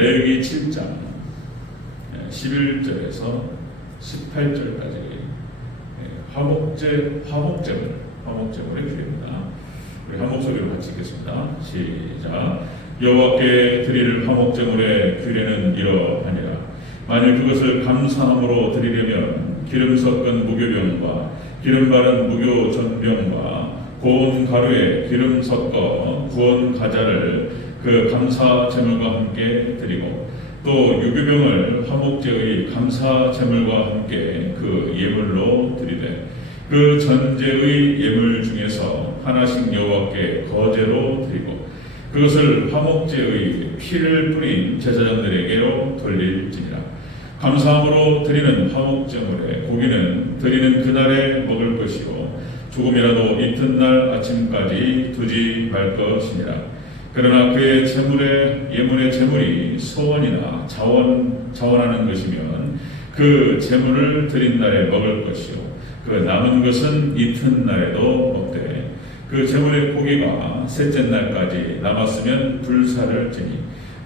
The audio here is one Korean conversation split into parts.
레위기 7장 11절에서 18절까지 화목제물의 규례입니다. 우리 한 목소리로 같이 읽겠습니다. 시작. 여호와께 드릴 화목제물의 규례는 이러하니라. 만일 그것을 감사함으로 드리려면 기름 섞은 무교병과 기름 바른 무교 전병과 고운 가루에 기름 섞어 구운 가자를 그 감사 제물과 함께 드리고 또 유교병을 화목제의 감사 제물과 함께 그 예물로 드리되 그 전제의 예물 중에서 하나씩 여호와께 거제로 드리고 그것을 화목제의 피를 뿌린 제사장들에게로 돌릴지니라. 감사함으로 드리는 화목제물의 고기는 드리는 그날에 먹을 것이요 조금이라도 이튿날 아침까지 두지 말 것이니라. 그러나 그의 예물의 제물이 소원이나 자원하는 것이면 그 제물을 드린 날에 먹을 것이요 그 남은 것은 이튿날에도 먹되 그 제물의 고기가 셋째 날까지 남았으면 불사를 지니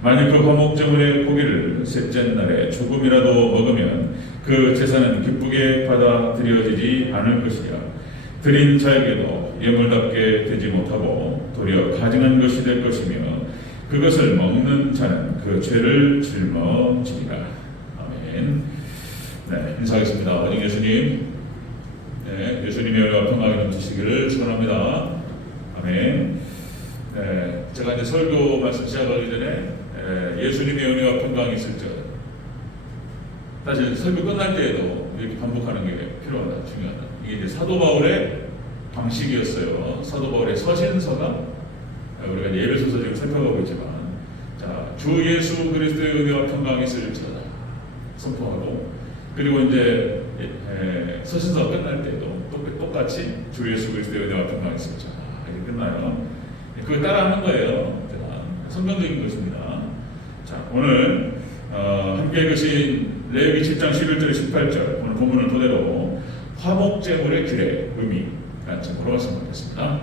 만일 그 화목제물의 고기를 셋째 날에 조금이라도 먹으면 그 제사는 기쁘게 받아들여지지 않을 것이라. 드린 자에게도 예물답게 되지 못하고 도리어 가증한 것이 될 것이며 그것을 먹는 자는 그 죄를 짊어지리라. 아멘. 네, 인사하겠습니다. 원인 예수님, 예수님의 은혜와 평강이 넘치시기를 축원합니다. 아멘. 네, 제가 이제 설교 말씀 시작하기 전에 예수님의 은혜와 평강이 있을 때 사실 설교 끝날 때에도 이렇게 반복하는 게 필요하다, 중요하다. 이게 이제 사도 바울의 방식이었어요. 사도 바울의 서신서가 우리가 이제 에베소서 지금 살펴가고 있지만, 자, 주 예수 그리스도의 은혜와 평강이 있을지어다 선포하고, 그리고 이제 서신서 끝날 때도 똑같이 주 예수 그리스도의 은혜와 평강이 있을지어다 이렇게 끝나요. 그걸 따라하는 거예요. 성경적인 것입니다. 자, 오늘 함께 읽으신 레위기 7장 11절 18절 오늘 본문을 토대로 화목제물의 규례 의미 라는 말씀드렸습니다.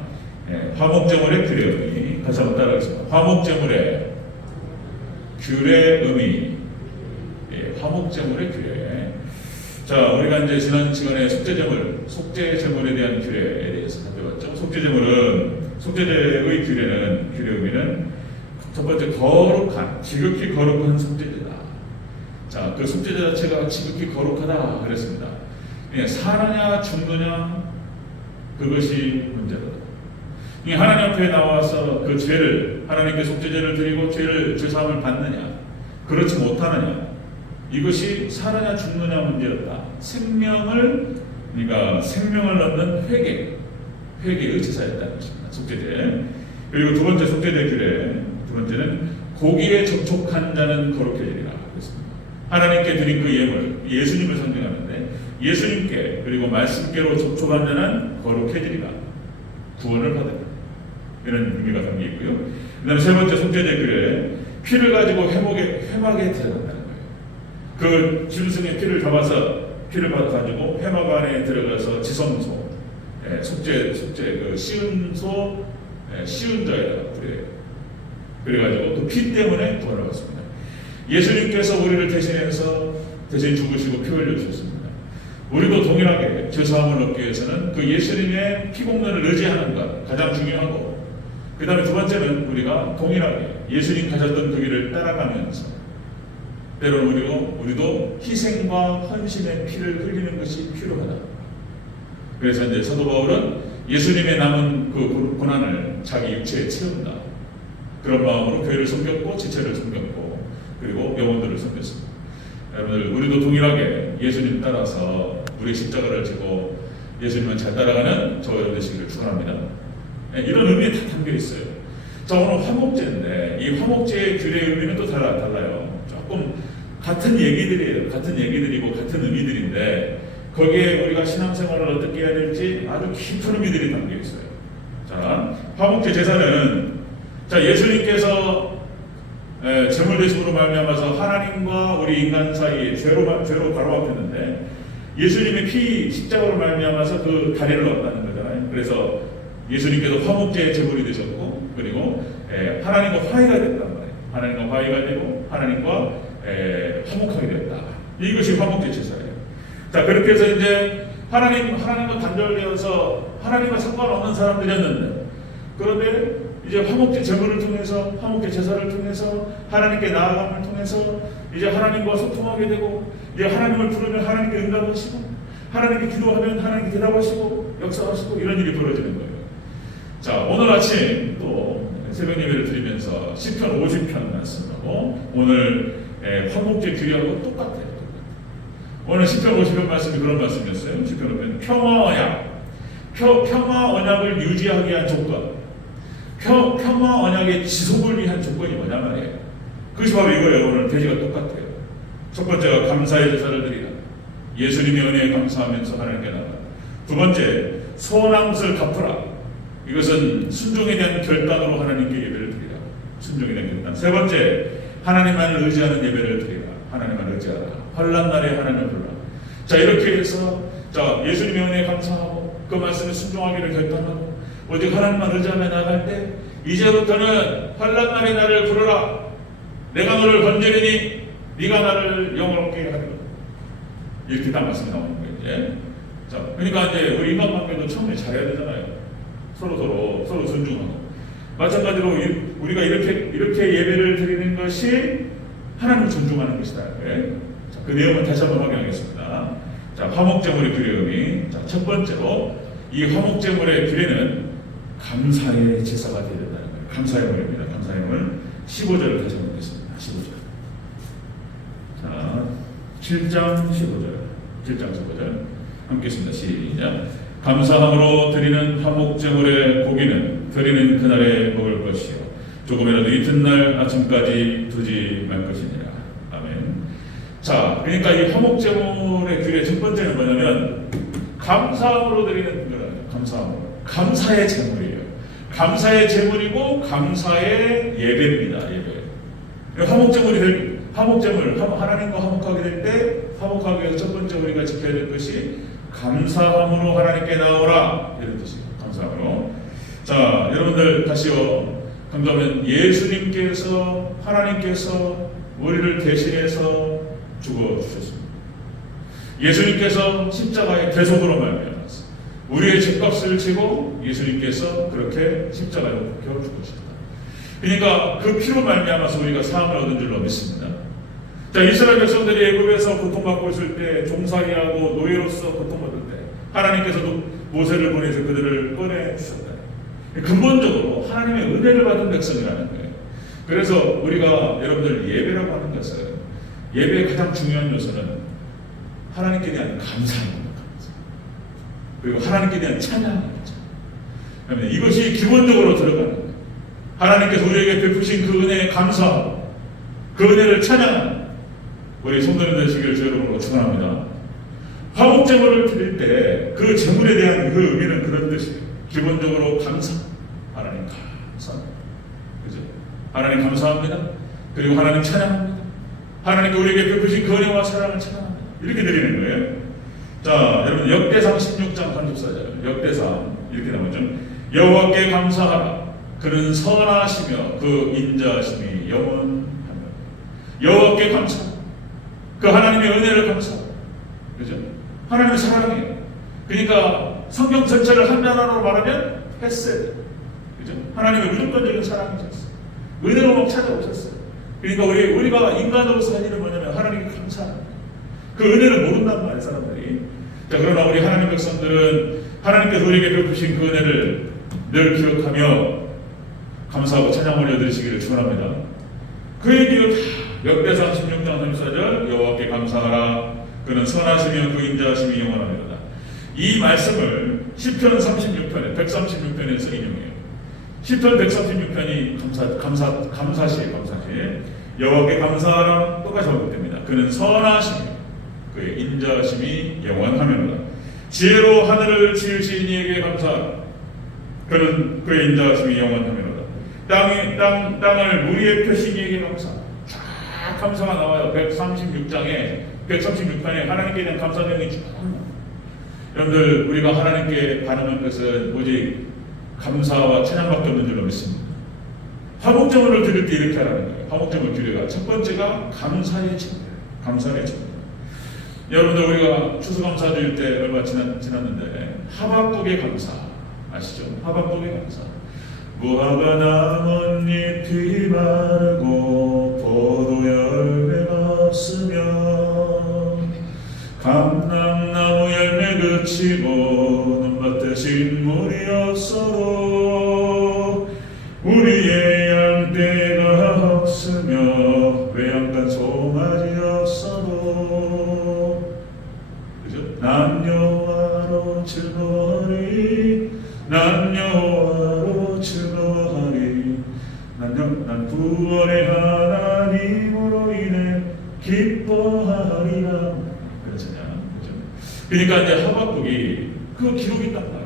화목제물의 규례 의미 다시 한번 따라하겠습니다. 화목제물의 규례 의미, 화목제물의 규례. 자, 우리가 이제 지난 시간에 속죄제물에 대한 규례에 대해서 살펴봤죠. 속죄제의 규례는 규례 의미는 첫 번째 거룩한, 지극히 거룩한 속죄제다. 자, 그 속죄제 자체가 지극히 거룩하다 그랬습니다. 사느냐 죽느냐 그것이 문제다. 하나님 앞에 나와서 그 죄를 하나님께 속죄제를 드리고 죄사함을 받느냐 그렇지 못하느냐 이것이 사느냐 죽느냐 문제였다. 생명을 얻는 회개의 제사였다는 것입니다. 속죄제. 그리고 두 번째 속죄제 규례, 두 번째는 고기에 접촉한 자는 거룩해지리라 그랬습니다. 하나님께 드린 그 예물, 예수님을 상징하는데 예수님께 그리고 말씀께로 접촉한 자는 거룩해지리라, 구원을 받으리라, 이런 의미가 담겨 있고요. 그 다음에 세 번째 속죄제 규례, 피를 가지고 회막에 들어간다는 거예요. 그 짐승의 피를 받아가지고 회막 안에 들어가서 지성소, 속죄 그 시은소, 시은자에다가 뿌려요. 그래가지고 그 피 때문에 구원을 받습니다. 예수님께서 우리를 대신 죽으시고 피 흘려주셨습니다. 우리도 동일하게 죄사함을 얻기 위해서는 그 예수님의 피공로를 의지하는 것 가장 중요하고, 그 다음에 두 번째는 우리가 동일하게 예수님 가셨던 그 길을 따라가면서 때로는 우리도 희생과 헌신의 피를 흘리는 것이 필요하다. 그래서 이제 사도 바울은 예수님의 남은 그 고난을 자기 육체에 채운다. 그런 마음으로 교회를 섬겼고 지체를 섬겼고 그리고 영혼들을 섬겼습니다. 여러분들, 우리도 동일하게 예수님 따라서 우리의 십자가를 지고 예수님을 잘 따라가는 저와 되시기를 축원합니다. 이런 의미에 다 담겨 있어요. 자, 오늘 화목제인데 이 화목제의 규례의 의미는 또 달라요. 조금 같은 얘기들이에요. 같은 얘기들이고 같은 의미들인데 거기에 우리가 신앙생활을 어떻게 해야 될지 아주 깊은 의미들이 담겨 있어요. 자, 화목제 제사는 예수님께서 제물 대심으로 말미암아서 하나님과 우리 인간 사이에 죄로 가로막혔는데 예수님의 피 십자가로 말미암아서 그 다리를 얻다는 거잖아요. 그래서 예수님께서 화목제의 제물이 되셨고, 그리고 하나님과 화해가 됐단 말이에요. 하나님과 화해가 되고 하나님과 화목하게 되었다. 이것이 화목제 제사예요. 자, 그렇게 해서 이제 하나님과 단절되어서 하나님과 상관없는 사람들이었는데, 그런데 이제 화목제 제물을 통해서, 화목제 제사를 통해서, 하나님께 나아감을 통해서 이제 하나님과 소통하게 되고, 이제 하나님을 부르면 하나님께 응답하시고, 하나님께 기도하면 하나님께 대답하시고, 역사하시고, 이런 일이 벌어지는 거예요. 자, 오늘 아침 또 새벽 예배를 드리면서 시편 50편 말씀하고 오늘 화목제 규례하고 똑같아요. 오늘 시편 50편 말씀이 그런 말씀이었어요. 시편 50편 평화 언약, 평화 언약을 유지하기 위한 조건, 평화 언약의 지속을 위한 조건이 뭐냐 말이에요. 그것이 바로 이거예요. 오늘 대지가 똑같아요. 첫 번째가 감사의 제사를 드리라. 예수님의 은혜에 감사하면서 하나님께 나아가. 두 번째, 소원함을 갚으라. 이것은 순종에 대한 결단으로 하나님께 예배를 드리라. 순종에 대한 결단. 세 번째, 하나님만을 의지하는 예배를 드리라. 하나님만을 의지하라. 환난 날에 하나님을 부르라. 자, 이렇게 해서 자, 예수님의 은혜에 감사하고 그 말씀에 순종하기를 결단하고 오직 하나님만 의지하며 나아갈 때 이제부터는 환난 날에 나를 부르라. 내가 너를 건지리니 네가 나를 영원롭게 하리라. 이렇게 딱 말씀이 나오는 거예요. 자, 그러니까 이제 우리 인간관계도 처음에 잘해야 되잖아요. 서로 존중하고. 마찬가지로 우리가 이렇게 예배를 드리는 것이 하나님을 존중하는 것이다. 자, 그 내용을 다시 한번 확인하겠습니다. 자, 화목제물의 규례음이, 자, 첫 번째로 이 화목제물의 규례는 감사의 제사가 되어야 된다는 거예요. 감사의 물입니다. 감사의 물. 15절을 다시 한번 보겠습니다. 15절. 자, 7장 15절. 함께 했습니다. 시작. 감사함으로 드리는 화목제물의 고기는 드리는 그날에 먹을 것이요 조금이라도 이튿날 아침까지 두지 말 것이니라. 아멘. 자, 그러니까 이 화목제물의 규례 첫 번째는 뭐냐면 감사함으로 드리는 거예요. 감사의 제물이에요. 감사의 제물이고 감사의 예배입니다. 예배. 화목제물 하나님과 화목하게 될 때 화목하기 위해서 첫 번째 우리가 지켜야 될 것이 감사함으로 하나님께 나오라, 이런 뜻이에요. 감사함으로. 자, 여러분들 다시요. 강조하면 예수님께서 하나님께서 우리를 대신해서 죽어주셨습니다. 예수님께서 십자가의 대속으로 말미암아서 우리의 죄값을 지고 예수님께서 그렇게 십자가에 겨우 죽으셨다. 그러니까 그 피로 말미암아서 우리가 사함을 얻은 줄로 믿습니다. 자, 이스라엘 백성들이 애굽에서 고통받고 있을 때, 종살이하고 노예로서 고통받을 때 하나님께서도 모세를 보내서 그들을 꺼내주셨다. 근본적으로 하나님의 은혜를 받은 백성이라는 거예요. 그래서 우리가 여러분들 예배라고 하는 것은, 예배의 가장 중요한 요소는 하나님께 대한 감사입니다. 그리고 하나님께 대한 찬양입니다. 이것이 기본적으로 들어가는 거예요. 하나님께서 우리에게 베푸신 그 은혜에 감사하고 그 은혜를 찬양하는 우리 성도님들 되시기를 저 여러분으로 축원합니다. 화목제물을 드릴 때 그 제물에 대한 그 의미는 그런 뜻이에요. 기본적으로 감사. 하나님 감사합니다. 그죠? 하나님 감사합니다. 그리고 하나님 찬양합니다. 하나님께 우리에게 베푸신 그 은혜와 사랑을 찬양합니다. 이렇게 드리는 거예요. 자, 여러분 역대상 16장 34절. 역대상 이렇게 나오죠. 여호와께 감사하라. 그는 선하시며 그 인자하심이 영원하며. 여호와께 감사하라. 그 하나님의 은혜를 감사하고, 그죠? 하나님의 사랑이에요. 그러니까 성경 전체를 한 나라로 말하면 헤세드, 그죠? 하나님의 무조건적인 사랑이셨어요. 은혜로 막 찾아오셨어요. 그러니까 우리가 인간으로서 할 일은 뭐냐면 하나님께 감사하는 거예요. 그 은혜를 모른단 말이에요, 사람들이. 자, 그러나 우리 하나님 백성들은 하나님께서 우리에게 베푸신 그 은혜를 늘 기억하며 감사하고 찬양 올려드리시기를 축원합니다. 그 얘기를 역대상 16장 34절 여호와께 감사하라. 그는 선하시며 그 인자하심이 영원하리로다. 이 말씀을 시편 36편에 136편에서 인용해요. 시편 136편이 감사시에 여호와께 감사하라. 똑같이 반복됩니다. 그는 선하시며 그의 인자하심이 영원하리로다. 지혜로 하늘을 지으신 이에게 감사하라. 그는 그의 인자하심이 영원하리로다. 땅을 물 위에 펴신 이에게 감사하라. 쫙 감사가 나와요. 136편에 하나님께 대한 감사 내용이 쭉 나와요. 여러분들, 우리가 하나님께 반응한 것은 오직 감사와 찬양밖에 없는 줄로 믿습니다. 화목제물을 드릴 때 이렇게 하라는 거예요. 화목제물 규례가 첫 번째가 감사의 제물이에요. 감사의 제물. 여러분들 우리가 추수감사주일 때 얼마 지났는데 하박국의 감사 아시죠? 하박국의 감사. 무화과 나뭇잎이 마르고 포도 열매가 없으며 감람나무 열매 그치고 논밭에 식물이 없어도 우리의 양떼가 없으며 외양간 송아지 없어도 그죠? 난 여호와로 즐거워하리 난 여호와로 즐거워하리 난 구원의 하나님으로 인해 기뻐하리라. 그렇잖아요. 그죠? 그러니까 이제 하박국이 그 기록이 딱 나요.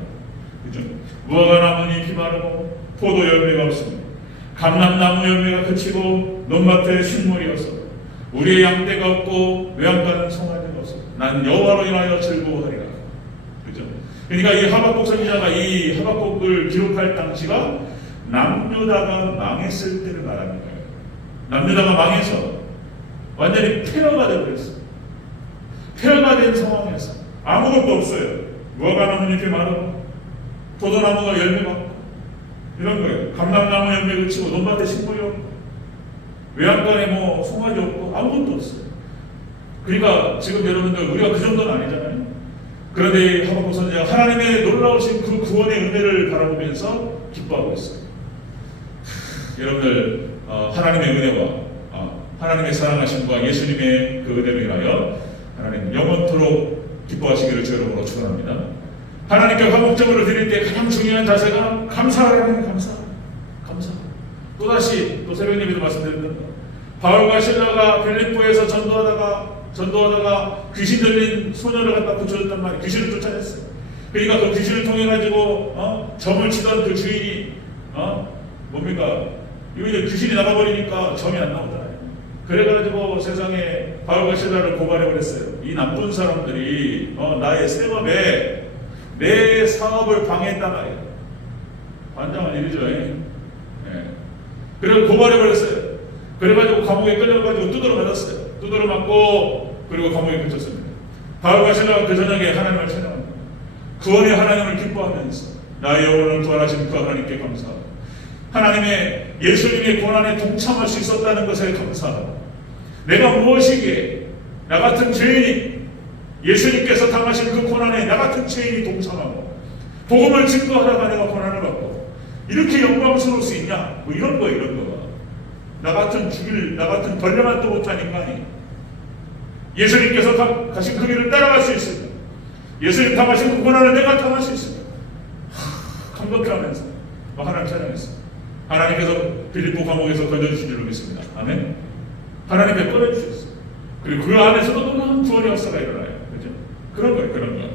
그죠? 무화과 나무잎이 마르고 포도 열매가 없습니다. 감람나무 열매가 그치고 논밭에 식물이 없어. 우리의 양떼가 없고 외양간은 송아지가 없어. 난 여호와로 인하여 즐거워하리라. 그죠? 그러니까 이 하박국 선지자가 이 하박국을 기록할 당시가 남유다가 망했을 때를 말하는 거예요. 남유다가 망해서 완전히 폐허가 되어버렸어. 폐허가 된 상황에서 아무것도 없어요. 무화과 나무잎이 마르고 포도나무가 열매가 없고 이런 거예요. 감람나무 열매 그치고 논밭에 식물이 없고 외양간에 뭐 송아지 없고 아무것도 없어요. 그러니까 지금 여러분들 우리가 그 정도는 아니잖아요. 그런데 하박국 선지자가 하나님의 놀라우신 그 구원의 은혜를 바라보면서 기뻐하고 있어요. 여러분들 하나님의 은혜와 하나님의 사랑하심과 예수님의 그 은혜로 인하여 하나님 영원토록 기뻐하시기를 주여러분으로 축원합니다. 하나님께 화목제물을 드릴 때 가장 중요한 자세가 감사하라는 감사. 또다시 또 새벽 예배도 말씀드렸던 바울과 실라가 빌립보에서 전도하다가 귀신 들린 소녀를 갖다 붙여줬단 말이에요. 귀신을 쫓아냈어요. 그러니까 그 귀신을 통해 가지고 점을 치던 그 주인이 뭡니까? 이거 이제 귀신이 나가버리니까 점이 안 나오잖아요. 그래가지고 세상에 바울과 실라를 고발해버렸어요. 이 나쁜 사람들이 나의 생업에 내 사업을 방해했단 말이에요. 환장한 일이죠. 예. 그래서 고발해버렸어요. 그래가지고 감옥에 끌려가지고 두드러 맞았어요. 두드러 맞고 그리고 감옥에 갇혔습니다. 바울과 실라가 그 저녁에 하나님을 찬양합니다. 구원의 하나님을 기뻐하면서 나의 영혼을 구원하신 그 하나님께 감사하고 하나님의 예수님의 고난에 동참할 수 있었다는 것에 감사하고 내가 무엇이기에 나 같은 죄인이 예수님께서 당하신 그 고난에 나 같은 죄인이 동참하고 복음을 증거하다가 내가 고난을 받고 이렇게 영광스러울 수 있냐? 뭐 이런 거. 나 같은 벌레만도 못한 인간이 예수님께서 가신 그 길을 따라갈 수 있을까? 예수님 당하신 그 고난을 내가 당할 수 있을까? 감격해하면서 하나님 찬양했습니다. 하나님께서 빌립보 감옥에서 건져주신 줄로 믿습니다. 아멘. 하나님께 꺼내주셨어요. 그리고 그 안에서도 놀라운 구원의 역사가 일어나요. 그죠? 그런 거예요.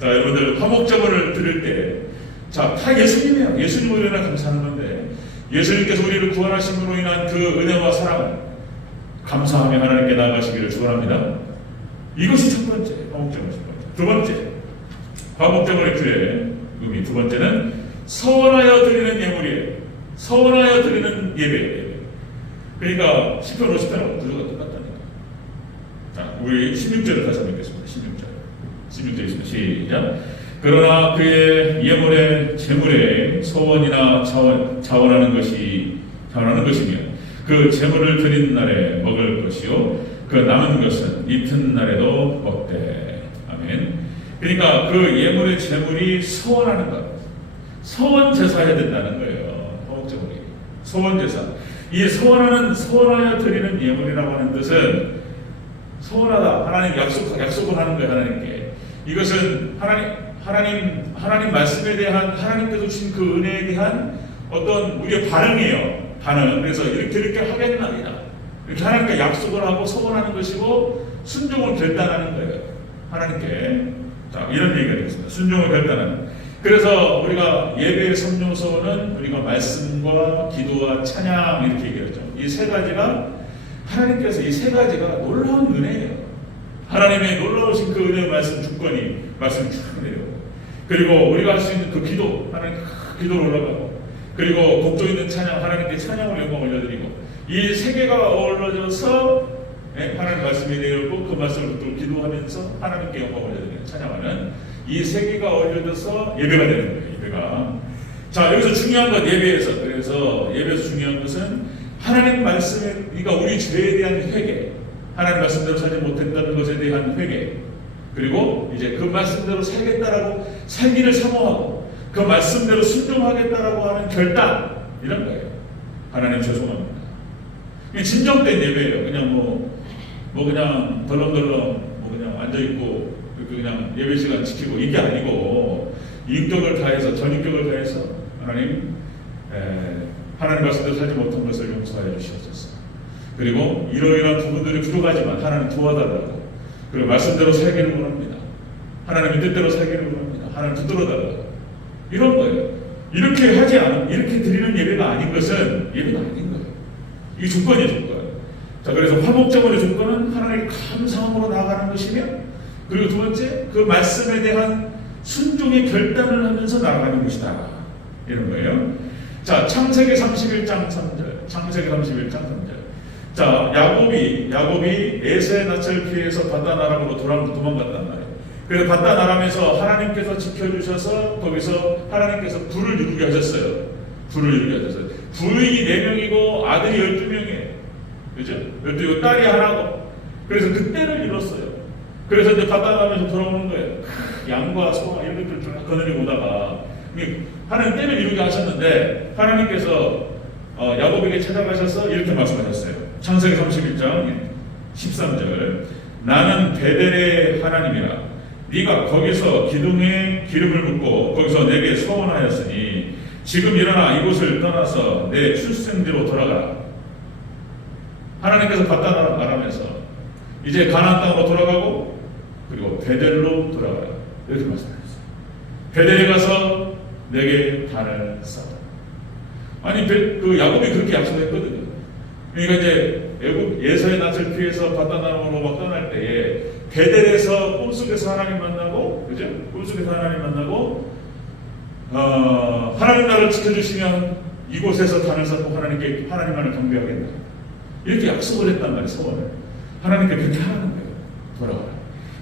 자, 여러분들 화목제물을 드릴 때 다 예수님이에요. 예수님으로 인해 감사하는 건데 예수님께서 우리를 구원하심으로 인한 그 은혜와 사랑을 감사하며 하나님께 나아가시기를 축원합니다. 이것이 첫 번째 화목제물. 두 번째 화목제물의 규례 의미. 두 번째는 서원하여 드리는 예물이에요. 서원하여 드리는 예배예요. 그러니까 10편 50편하고 구조가 똑같다니까. 자, 우리 16절을 다시 한번 읽겠습니다. 16절 있습니다. 시작. 그러나 그의 예물의 제물에 소원이나 자원하는 것이며 그 제물을 드린 날에 먹을 것이요 그 남은 것은 이튿날에도 먹되. 아멘. 그러니까 그 예물의 제물이 소원하는 것, 소원 제사해야 된다는 거예요. 화목제물이 소원 제사. 이 소원하여 드리는 예물이라고 하는 뜻은 소원하다, 하나님 약속을 하는 거예요. 하나님께. 이것은 하나님 말씀에 대한 하나님께서 주신 그 은혜에 대한 어떤 우리의 반응이에요. 반응. 그래서 이렇게 하겠나이다. 이렇게 하나님께 약속을 하고 소원하는 것이고 순종을 결단하는 거예요. 하나님께. 자, 이런 얘기가 되겠습니다. 순종을 결단하는. 그래서 우리가 예배의 3요소는 우리가 말씀과 기도와 찬양 이렇게 얘기했죠. 이 세 가지가 하나님께서 이 세 가지가 놀라운 은혜예요. 하나님의 놀라우신 그 은혜의 말씀 주권이 말씀이 쭉 내려오고 그리고 우리가 할 수 있는 그 기도 하나님 기도로 올라가고 그리고 복종 있는 찬양 하나님께 찬양을 영광 올려드리고 이 세 개가 어우러져서 하나님 말씀이 내렸고 그 말씀을 붙들고 기도하면서 하나님께 영광을 올려드리는 찬양하는 이 세 개가 어우러져서 예배가 되는 거예요. 예배가. 자, 여기서 중요한 건 예배에서, 그래서 예배에서 중요한 것은 하나님 말씀에, 그러니까 우리 죄에 대한 회개, 하나님 말씀대로 살지 못했다는 것에 대한 회개, 그리고 이제 그 말씀대로 살겠다라고 살기를 사모하고 그 말씀대로 순종하겠다라고 하는 결단, 이런 거예요. 하나님 죄송합니다. 진정된 예배예요. 그냥 그냥 덜렁덜렁 그냥 앉아있고 그냥 예배 시간 지키고 이게 아니고 인격을 다해서 전인격을 다해서 하나님 말씀대로 살지 못한 것을 용서하여 주시옵소서. 그리고 이러이러한 부분들이 부족하지만 하나님 도와달라고, 그리고 말씀대로 살기를 원합니다. 하나님의 뜻대로 살기를 원합니다. 하나님 붙들어달라고, 이런 거예요. 이렇게 하지 않은, 이렇게 드리는 예배가 아닌 것은 예배가 아닌 거예요. 이 조건이에요, 조건. 자, 그래서 화목제물의 조건은 하나님께 감사함으로 나아가는 것이며, 그리고 두 번째, 그 말씀에 대한 순종의 결단을 하면서 나아가는 것이다, 이런 거예요. 자, 창세기 31장 3절. 창세기 31장 3절. 자, 야곱이 에서의 낯을 피해서 바단 아람으로 도망갔단 말이에요. 그래서 바단 아람에서 하나님께서 지켜주셔서 거기서 하나님께서 불을 이루게 하셨어요. 불을 이루게 하셨어요. 부인이 4명이고 아들이 12명이에요. 그죠? 12명이고 딸이 하나고. 그래서 그때를 이뤘어요. 그래서 이제 바단 아람에서 돌아오는 거예요. 양과 소와 이런 것들 좀 거느리고 오다가 하나님 때를 이루게 하셨는데 하나님께서 야곱에게 찾아가셔서 이렇게 말씀하셨어요. 창세기 31장 13절. 나는 베델의 하나님이라. 네가 거기서 기둥에 기름을 붓고 거기서 내게 소원하였으니 지금 일어나 이곳을 떠나서 내 출생지로 돌아가라. 하나님께서 바단 아람에서 이제 가나안 땅으로 돌아가고 그리고 베델로 돌아가라, 이렇게 말씀하셨어요. 베델에 가서 내게 단을 쌓아. 아니 그 야곱이 그렇게 약속했거든요. 그러니까 이제 에서의 낯을 피해서 바단 아람으로 막 떠날 때에 베델에서 꿈속에서 하나님 만나고, 그죠? 꿈속에서 하나님 만나고 하나님 나를 지켜주시면 이곳에서 단을 쌓고 하나님만을 경배하겠다, 이렇게 약속을 했단 말이에요. 소원을 하나님께 그렇게 하는 거예요. 돌아와라.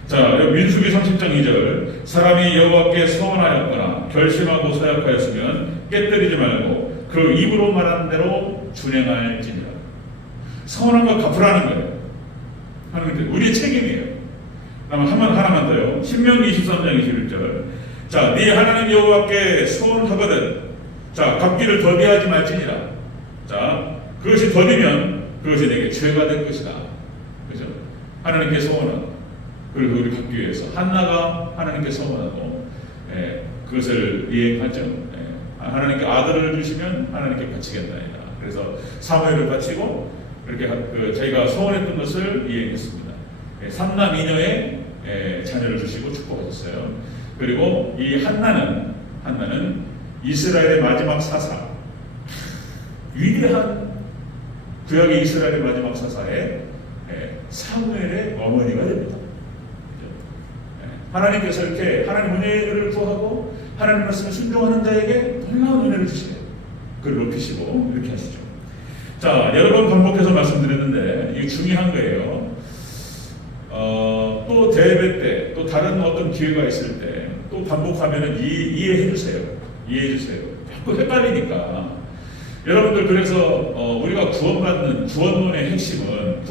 자, 민수기 30장 2절. 사람이 여호와께 소원하였거나 결심하고 서약하였으면 깨뜨리지 말고 그 입으로 말한 대로 준행할지니라. 소원한 거 갚으라는 거예요. 하나님께 우리의 책임이에요. 하나만 더요. 신명기 23장 21절. 자, 네 하나님 여호와께 소원하거든 자, 갚기를 더디하지 말지니라. 자, 그것이 더디면 그것이 내게 죄가 될 것이다. 그죠? 하나님께 소원하고, 그리고 우리 갚기 위해서 한나가 하나님께 소원하고 그것을 이행하죠. 하나님께 아들을 주시면 하나님께 바치겠나이다. 그래서 사무엘을 바치고 그렇게 자기가 소원했던 것을 이행했습니다. 3남 2녀의 자녀를 주시고 축복하셨어요. 그리고 이 한나는 이스라엘의 마지막 사사, 위대한 구약의 이스라엘의 마지막 사사의 사무엘의 어머니가 됩니다. 하나님께서 이렇게 하나님 은혜를 구하고 하나님 말씀을 순종하는 자에게 놀라운 은혜를 주시네요. 그를 높이시고 이렇게 하시죠. 자, 여러 번 반복해서 말씀드렸는데 이게 중요한 거예요. 또 대회 때, 또 다른 어떤 기회가 있을 때 또 반복하면은 이해해 주세요. 이해해 주세요. 자꾸 헷갈리니까. 여러분들, 그래서 우리가 구원받는 구원론의 핵심은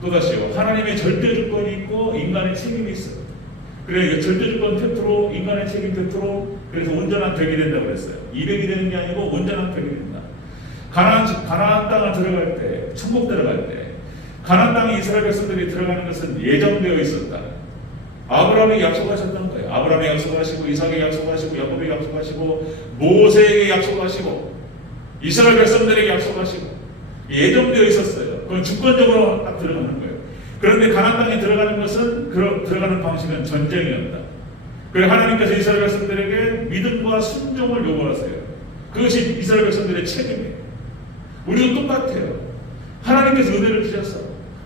또다시요, 하나님의 절대 주권이 있고 인간의 책임이 있어요. 그래, 절대 주권 100%, 인간의 책임 100%, 그래서 온전한 100이 된다고 그랬어요. 200이 되는 게 아니고 온전한 100이 된다. 가나안 땅을 들어갈 때, 천국 들어갈 때, 가나안 땅에 이스라엘 백성들이 들어가는 것은 예정되어 있었다. 아브라함에게 약속하셨던 거예요. 아브라함에게 약속하시고, 이삭에게 약속하시고, 야곱에게 약속하시고, 모세에게 약속하시고, 이스라엘 백성들에게 약속하시고, 예정되어 있었어요. 그건 주권적으로 딱 들어가는 거예요. 그런데 가나안 땅에 들어가는 것은 들어가는 방식은 전쟁이었다. 그래서 하나님께서 이스라엘 백성들에게 믿음과 순종을 요구하세요. 그것이 이스라엘 백성들의 책임이에요. 우리도 똑같아요. 하나님께서 은혜를 주셔서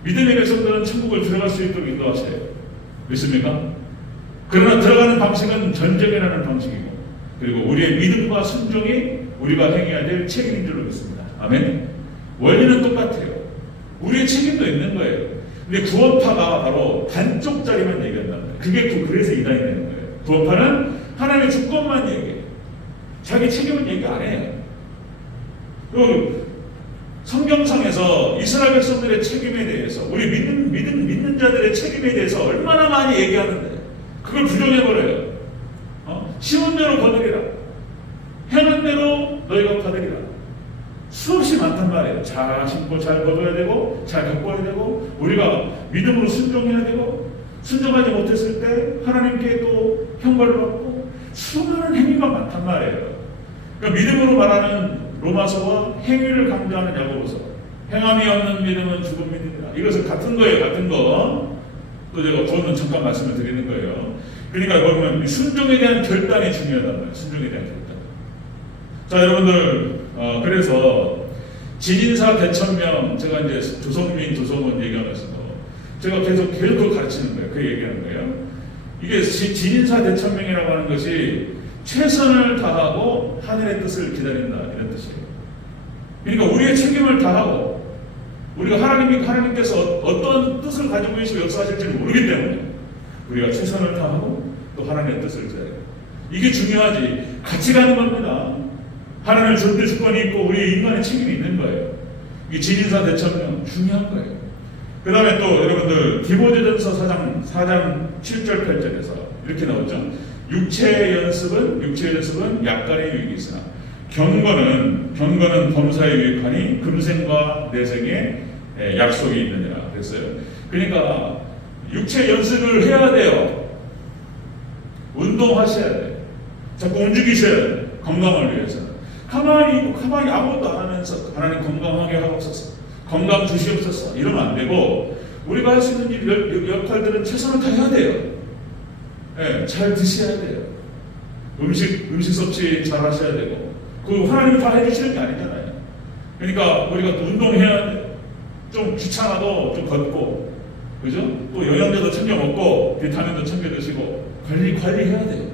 믿음의 백성들은 천국을 들어갈 수 있도록 인도하세요. 믿습니까? 그러나 들어가는 방식은 전쟁이라는 방식이고, 그리고 우리의 믿음과 순종이 우리가 행해야 될 책임인 줄로 믿습니다. 아멘. 원리는 똑같아요. 우리의 책임도 있는 거예요. 근데 구원파가 바로 반쪽짜리만 얘기한단 말이에요. 그래서 이단이 되는 거예요. 구원파는 하나님의 주권만 얘기해요. 자기 책임은 얘기 안 해요. 성경상에서 이스라엘 백성들의 책임에 대해서, 우리 믿는 자들의 책임에 대해서 얼마나 많이 얘기하는데 그걸 부정해버려요. 심은 대로 거두리라, 행한 대로 너희가 받으리라. 수없이 많단 말이에요. 잘 심고 잘 거둬야 되고 잘 가꿔야 되고, 우리가 믿음으로 순종해야 되고, 순종하지 못했을 때 하나님께 또 형벌을 받고, 수많은 행위가 많단 말이에요. 그러니까 믿음으로 말하는 로마서와 행위를 강조하는 야고보서, 행함이 없는 믿음은 죽은 믿음이다. 이것은 같은 거예요. 같은 거. 또 제가 그거는 잠깐 말씀을 드리는 거예요. 그러니까 보면 순종에 대한 결단이 중요하단 말이에요. 순종에 대한 결단. 자, 여러분들, 그래서 진인사 대천명, 제가 이제 조성원 얘기하면서 제가 계속 그걸 가르치는 거예요. 그 얘기하는 거예요. 이게 진인사 대천명이라고 하는 것이 최선을 다하고 하늘의 뜻을 기다린다, 이런 뜻이에요. 그러니까 우리의 책임을 다하고, 우리가 하나님께서 어떤 뜻을 가지고 계시고 역사하실지를 모르기 때문에 우리가 최선을 다하고 또 하나님의 뜻을 기다려요. 이게 중요하지. 같이 가는 겁니다. 하나님의 절대 주권이 있고 우리 인간의 책임이 있는 거예요. 이게 진인사 대천명 중요한 거예요. 그 다음에 또 여러분들 디모데전서 4장 7절 8절에서 이렇게 나오죠. 육체의 연습은 약간의 유익이 있으나 경건은 범사에 유익하니 금생과 내생에 약속이 있느니라 그랬어요. 그러니까 육체 연습을 해야 돼요. 운동하셔야 돼요. 자꾸 움직이셔야 돼요. 건강을 위해서. 가만히 아무것도 안 하면서 하나님 건강하게 하옵소서, 건강 주시옵소서 이러면 안 되고, 우리가 할 수 있는 역할들은 최선을 다해야 돼요. 네, 잘 드셔야 돼요. 음식 섭취 잘 하셔야 되고, 그 하나님이 다 해주시는 게 아니잖아요. 그러니까 우리가 또 운동해야 돼요. 좀 귀찮아도 좀 걷고, 그죠? 또 영양제도 챙겨 먹고 비타민도 챙겨 드시고 관리해야 돼요.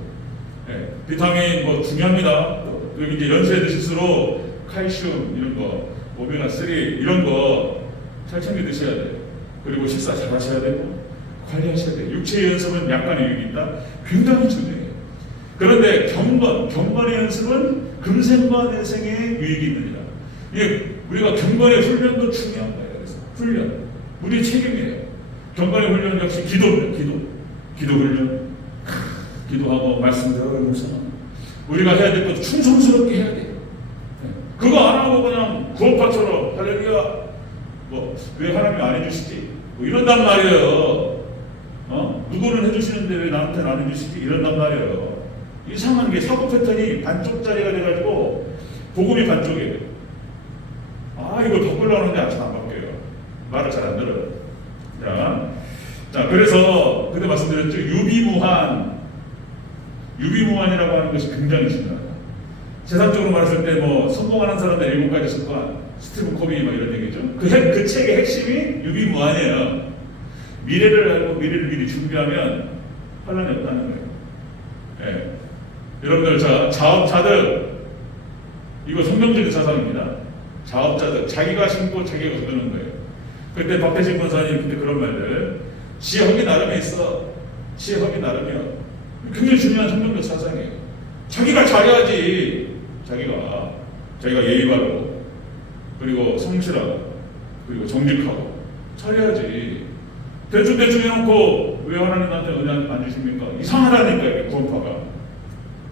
네, 비타민 뭐 중요합니다. 그리고 이제 연세에 드실수록 칼슘 이런 거, 오메가3 이런 거 잘 챙겨 드셔야 돼요. 그리고 식사 잘 하셔야 되고 관리하셔야 돼요. 육체의 연습은 약간의 유익이 있다. 굉장히 중요해요. 그런데 경건의 연습은 금생과 내생에 유익이 있느니라. 이게 우리가 경건의 훈련도 중요한 거예요. 그래서 훈련, 우리의 책임이에요. 경건의 훈련 역시 기도 훈련, 기도하고 말씀 들으면서 우리가 해야 될 것도 충성스럽게 해야 돼요. 그거 안 하고 그냥 구원파처럼 할렐루야, 왜 하나님이 안 해주시지? 이런단 말이에요. 누구는 해주시는데 왜 나한테는 안 해주시지? 이런단 말이에요. 이상한 게 사고 패턴이 반쪽짜리가 돼가지고 복음이 반쪽이에요. 이걸 바꾸려고 하는데 잘 안 바뀌어요. 말을 잘 안 들어요. 자, 그래서 그때 말씀드렸죠. 유비무환이라고 하는 것이 굉장히 중요하다. 세상적으로 말했을 때 성공하는 사람들 7가지 습관, 스티븐 코비 이런 얘기죠. 그 책의 핵심이 유비무환이에요. 미래를 알고 미래를 미리 준비하면 환란이 없다는 거예요. 네. 여러분들, 자업자득, 이거 성경적인 사상입니다. 자업자득, 자기가 심고 자기가 거두는 거예요. 그때 박태신 권사님 그때 그런 말들, 지혜 허기 나름에 있어. 지혜 허기 나름이야. 굉장히 중요한 성경적 사상이에요. 자기가 잘해야지. 자기가 예의 바르고, 그리고 성실하고, 그리고 정직하고 잘해야지. 대충 해놓고 왜 하나님 나한테 은혜 안 주십니까? 이상하다니까요. 구원파가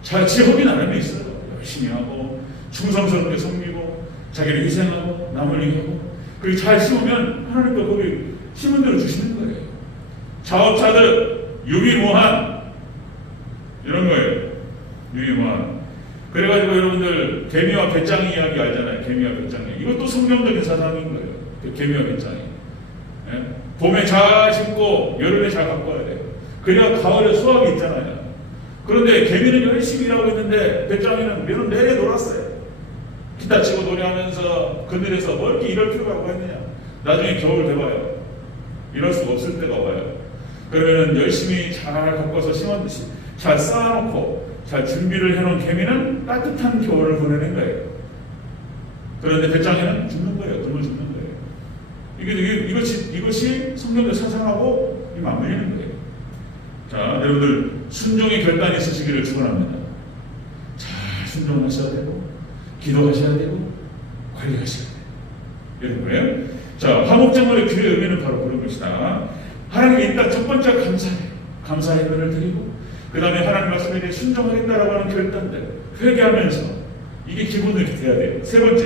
지혜 허기 나름에 있어요. 열심히 하고 충성스럽게 섬기고 자기를 희생하고 남을 위하고, 그리고 잘 심으면 하나님도 거기 심은 대로 주시는 거예요. 자업자득, 유비무환 이런 거예요. 유비무환. 그래가지고 여러분들 개미와 배짱이 이야기 알잖아요. 개미와 배짱이. 이것도 성경적인 사상인 거예요. 개미와 배짱이. 네? 봄에 잘 심고 여름에 잘 가꿔야 돼요. 그래야 가을에 수확이 있잖아요. 그런데 개미는 열심히 일하고 있는데 배짱이는 매년 내내 놀았어요. 기타 치고 노래하면서 그늘에서 뭐 이렇게 일할 필요가 뭐가 있느냐. 나중에 겨울 돼봐요. 이럴 수가 없을 때가 와요. 그러면 열심히 잘 가꿔서 심었듯이 잘 쌓아놓고 잘 준비를 해놓은 개미는 따뜻한 겨울을 보내는 거예요. 그런데 배짱이는 죽는 거예요. 굶어 죽는 거예요. 이것이 성경의 사상하고 맞물리는 거예요. 자, 여러분들 순종의 결단이 있으시기를 축원합니다. 잘 순종하셔야 되고 기도하셔야 되고 관리하셔야 돼요. 이런 거예요. 자, 화목제물의 규례 의미는 바로 그런 것이다. 하나님께 일단 첫 번째 감사의 예배를 드리고, 그 다음에 하나님 말씀에 대해 순종하겠다라고 하는 결단들 회개하면서, 이게 기본으로 돼야 돼요. 세 번째,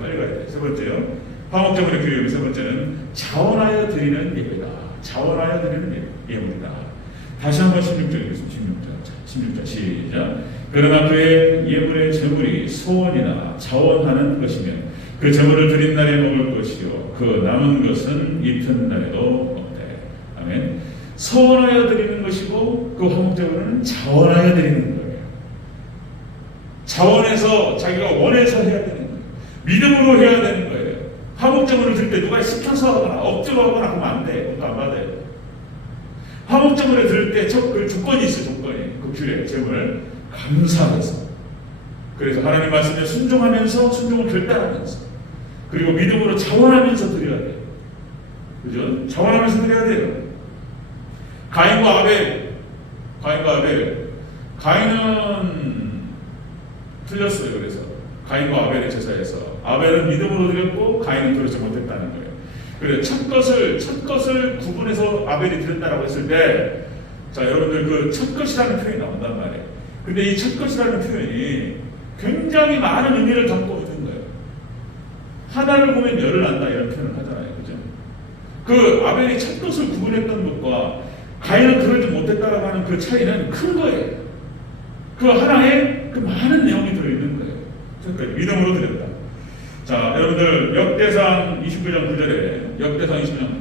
빨리 가야 돼요. 세 번째요, 화목제물의 규례 세 번째는 자원하여 드리는 예배다. 자원하여 드리는 예물이다. 다시 한번 16절 읽겠습니다. 16절 시작. 그러나 그의 예물의 제물이 소원이나 자원하는 것이면 그 제물을 드린 날에 먹을 것이요 그 남은 것은 이튿날에도 없대. 아멘. 소원하여 드리는 것이고 그 화목제물은 자원하여 드리는 거예요. 자원해서 자기가 원해서 해야 되는 거예요. 믿음으로 해야 되는 거예요. 화목제물을 들 때 누가 시켜서 하거나 억지로 하거나 하면 안 돼. 그거 안 받아요. 화목제물을 들 때 그 조건이 있어요. 조건이. 그 규례, 제물 감사해서. 그래서 하나님 말씀에 순종하면서, 순종을 결단하면서, 그리고 믿음으로 자원하면서 드려야 돼요. 그죠? 자원하면서 드려야 돼요. 가인과 아벨. 가인은 틀렸어요. 그래서 가인과 아벨의 제사에서 아벨은 믿음으로 드렸고 가인은 그렇지 못했다는 거예요. 그래, 첫 것을 구분해서 아벨이 드렸다라고 했을 때, 자, 여러분들 그 첫 것이라는 표현이 나온단 말이에요. 근데 이 첫 것이라는 표현이 굉장히 많은 의미를 담고 있는 거예요. 하나를 보면 열을 난다 이런 표현을 하잖아요. 그죠? 그 아벨이 첫 것을 구분했던 것과 가인은 그러지 못했다라고 하는 그 차이는 큰 거예요. 그 하나에 그 많은 내용이 들어있는 거예요. 그러니까 믿음으로 드렸다. 자, 여러분들 역대상 29장 9절에 역대상 29장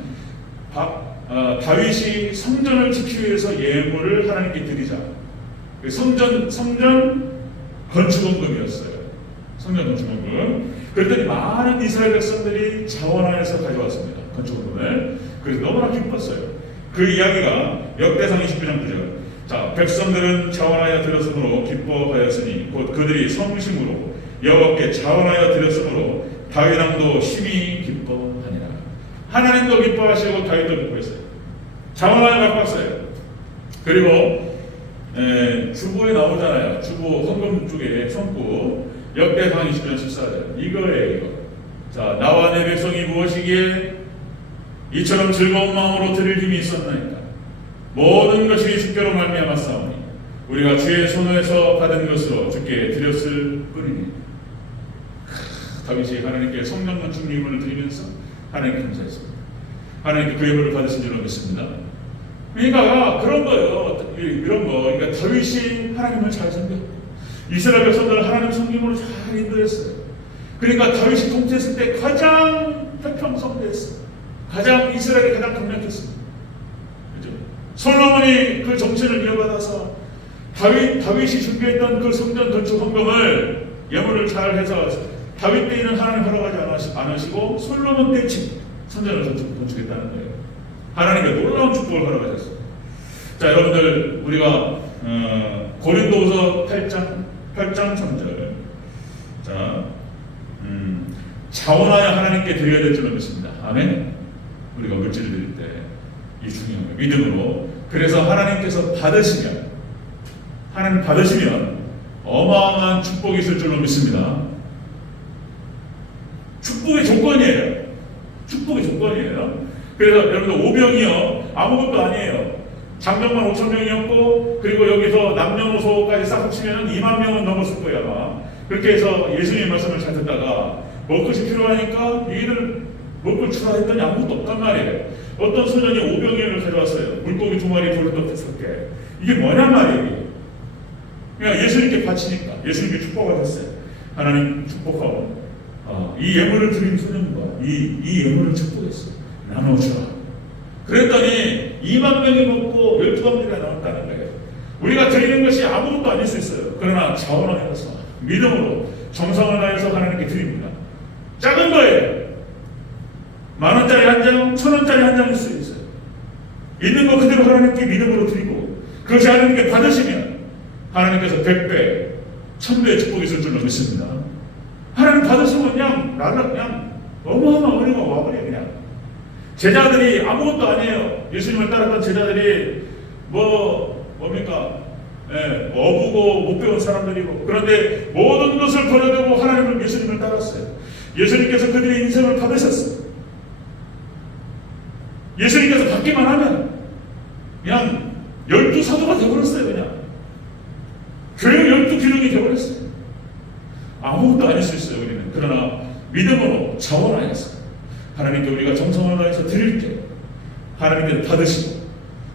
다윗이 성전을 지키기 위해서 예물을 하나님께 드리자. 성전 건축원금이었어요. 성전 건축원금. 그랬더니 많은 이스라엘 백성들이 자원하여서 가져왔습니다. 건축원금을. 그래서 너무나 기뻤어요. 그 이야기가 역대상 29장 9절. 자, 백성들은 자원하여 드렸으므로 기뻐하였으니 곧 그들이 성심으로 여호와께 자원하여 드렸으므로 다윗 왕도 심히 기뻐하니라. 하나님도 기뻐하시고 다윗도 기뻐했어요. 자원하여 갖고 왔어요. 그리고 주보에 나오잖아요. 주보 헌금 쪽에 성구 역대상 20년 14절 이거예요. 이거. 자, 나와 내 백성이 무엇이기에 이처럼 즐거운 마음으로 드릴 힘이 있었나이까. 모든 것이 주께로 말미암았사오니 우리가 주의 손에서 받은 것으로 주께 드렸을 뿐이니. 다윗이 하나님께 성전 건축 예물을 드리면서 하나님께 감사했습니다. 하나님께 그 예물을 받으신 줄로 믿습니다. 그러니까 그런 거예요. 이런 거. 그러니까 다윗이 하나님을 잘 섬겼고 이스라엘 백성들을 하나님 섬김으로 잘 인도했어요. 그러니까 다윗이 통치했을 때 가장 태평성대했어요. 가장 이스라엘이 가장 강력했습니다. 그죠? 솔로몬이 그 정신을 이어받아서 다윗이 준비했던 그 성전 건축 헌금을 예물을 잘 해서 다윗 때에는 하나님 허락하지 않으시고 솔로몬 때쯤 성전을 건축했다는 거예요. 하나님께 놀라운 축복을 허락하셨어요. 자, 여러분들 우리가 고린도후서 8장 3절. 자, 자원하여 하나님께 드려야 될 줄로 믿습니다. 아멘. 우리가 물질을 드릴 때 이 중요한 거예요. 믿음으로. 그래서 하나님께서 하나님 받으시면 어마어마한 축복이 있을 줄로 믿습니다. 축복의 조건이에요. 축복의 조건이에요. 그래서 여러분들 오병이요 아무것도 아니에요. 장병만 5,000명이었고 그리고 여기서 남녀노소까지 싹 합치면 2만 명은 넘었을 거예요 아마. 그렇게 해서 예수님의 말씀을 잘 듣다가 먹을 것이 필요하니까 얘들 먹을 걸 주라 했더니 아무것도 없단 말이에요. 어떤 소년이 오병이어를 가져왔어요. 물고기 2마리 돌떡 5개. 이게 뭐냔 말이에요. 그냥 예수님께 바치니까 예수님께 축복하셨어요. 하나님 축복하고 이 예물을 드린 소년과 이 예물을 축복했어요. 나눠주라. 그랬더니 2만 명이 먹고 12광리가 나왔다는 거예요. 우리가 드리는 것이 아무것도 아닐 수 있어요. 그러나 자원하여서 믿음으로 정성을 다해서 하나님께 드립니다. 작은 거예요. 10,000원짜리 한 장, 1,000원짜리 한 장일 수 있어요. 있는 거 그대로 하나님께 믿음으로 드리고 그것이 하나님께 받으시면 하나님께서 100배, 1000배의 축복이 있을 줄로 믿습니다. 하나님 받으시면 그냥 날라 그냥 어마어마한 은혜가 와버려. 그냥 제자들이 아무것도 아니에요. 예수님을 따랐던 제자들이 뭡니까? 어부고 못 배운 사람들이고, 그런데 모든 것을 버려두고 하나님을, 예수님을 따랐어요. 예수님께서 그들의 인생을 받으셨어요. 예수님께서 받기만 하면 그냥 12사도가 되어버렸어요. 그냥 교회 12기둥이 되어버렸어요. 아무것도 아닐 수 있어요. 우리는 그러나 믿음으로 자원하여서 하나님께 우리가 정성을 다해서 드릴 때 하나님께서 받으시고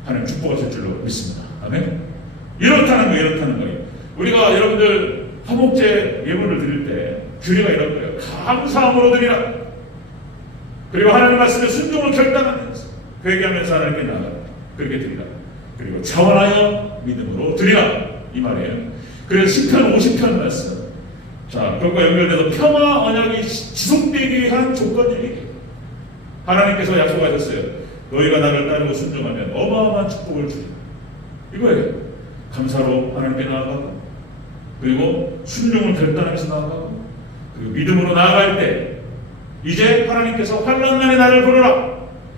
하나님 축복하실 줄로 믿습니다. 아멘. 이렇다는 거예요. 우리가 여러분들 화목제 예물을 드릴 때 규례가 이런 거예요. 감사함으로 드리라. 그리고 하나님 말씀에 순종을 결단하면서 회개하면서 하나님께 나아가 그렇게 드리라. 그리고 자원하여 믿음으로 드리라, 이 말이에요. 그래서 시편 50편 말씀, 자, 그것과 연결돼서 평화 언약이 지속되기 위한 조건이 하나님께서 약속하셨어요. 너희가 나를 따르고 순종하면 어마어마한 축복을 주리라. 이거예요. 감사로 하나님께 나아가고, 그리고 순종을 결단하면서 나아가고, 그리고 믿음으로 나아갈 때 이제 하나님께서 환난날에 나를 부르라.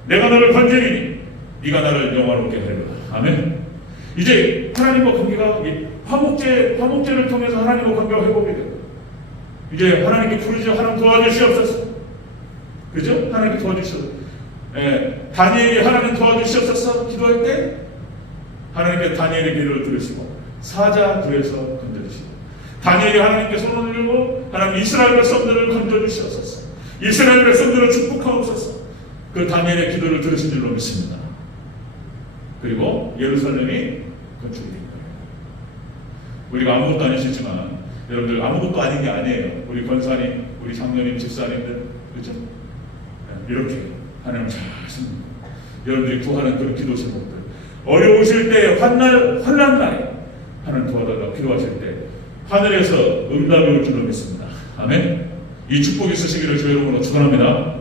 내가 너를 건지리니 네가 나를 영화롭게 하리라. 아멘. 이제 하나님과 관계가 화목제를 통해서 하나님과 관계가 회복이 돼요. 이제 하나님께 부르죠. 하나님 도와주시옵소서. 그죠? 하나님께 도와주시옵소서. 다니엘이 하나님 도와주시옵소서 기도할 때 하나님께 다니엘의 기도를 들으시고 사자들에서 건져주시고, 다니엘이 하나님께 손을 들고 하나님 이스라엘 백성들을 건져주시옵소서, 이스라엘 백성들을 축복하옵소서, 그 다니엘의 기도를 들으신 줄로 믿습니다. 그리고 예루살렘이 건축이 된 거예요. 우리가 아무것도 아닐 수 있지만 여러분들 아무것도 아닌 게 아니에요. 우리 권사님, 우리 장로님, 집사님들, 그렇죠? 이렇게 하나님 잘 쓰는 여러분들이 구하는 그런 기도 제목들, 어려우실 때 환난 날에 하나님 도와달라고 기도하실 때 하늘에서 응답이 올 줄로 믿습니다. 아멘. 이 축복이 있으시기를 주의 이름으로 축원합니다.